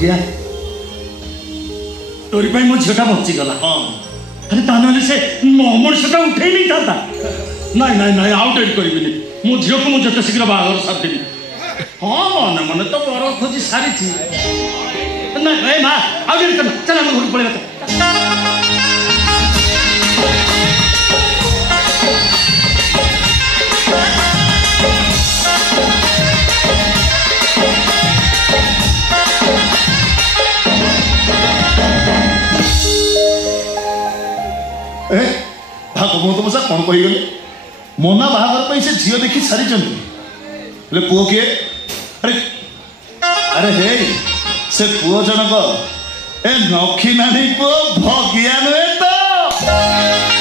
भगिया तोरी पाई मो झीटा बची गला अरे ता नले से मनुष्यटा उठे नहीं था नाई नाई नाई आउ डेट करिबिनी मो झील को मो जते शीघ्र बाहर साथ देबी हां मन मन तो बर खोजी सारी थी ना ए मां आउ डेट कर चल हम घर पड़ेगा भागवत मशा कौन कही मोना बाहागर से झील देखी सारी पुओ किए अरे अरे हे से पुओ जनक ए नखी नानी पुओ भगिया नुहे तो